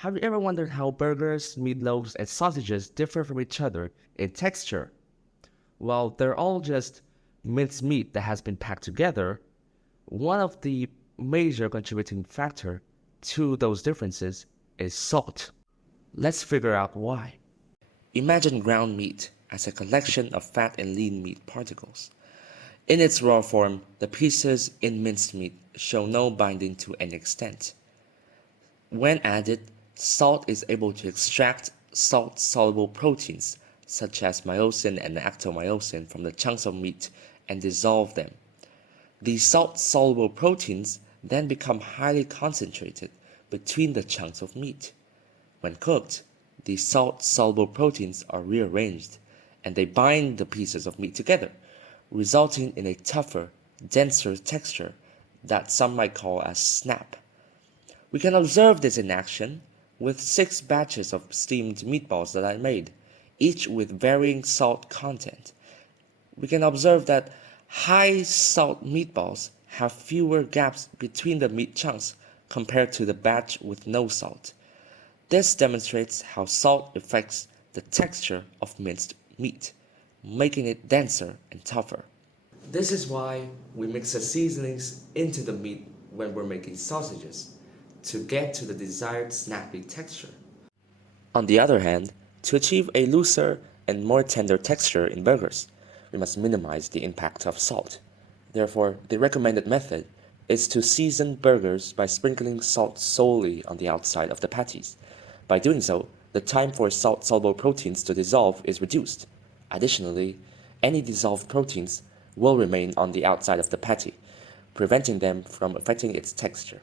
Have you ever wondered how burgers, meatloaves, and sausages differ from each other in texture? Well, they're all just minced meat that has been packed together. One of the major contributing factor to those differences is salt. Let's figure out why. Imagine ground meat as a collection of fat and lean meat particles. In its raw form, the pieces in minced meat show no binding to any extent. When added, salt is able to extract salt-soluble proteins such as myosin and actomyosin from the chunks of meat and dissolve them. These salt-soluble proteins then become highly concentrated between the chunks of meat. When cooked, these salt-soluble proteins are rearranged and they bind the pieces of meat together, resulting in a tougher, denser texture that some might call a snap. We can observe this in action with 6 batches of steamed meatballs that I made, each with varying salt content. We can observe that high salt meatballs have fewer gaps between the meat chunks compared to the batch with no salt. This demonstrates how salt affects the texture of minced meat, making it denser and tougher. This is why we mix the seasonings into the meat when we're making sausages, to get to the desired snappy texture. On the other hand, to achieve a looser and more tender texture in burgers, we must minimize the impact of salt. Therefore, the recommended method is to season burgers by sprinkling salt solely on the outside of the patties. By doing so, the time for salt-soluble proteins to dissolve is reduced. Additionally, any dissolved proteins will remain on the outside of the patty, preventing them from affecting its texture.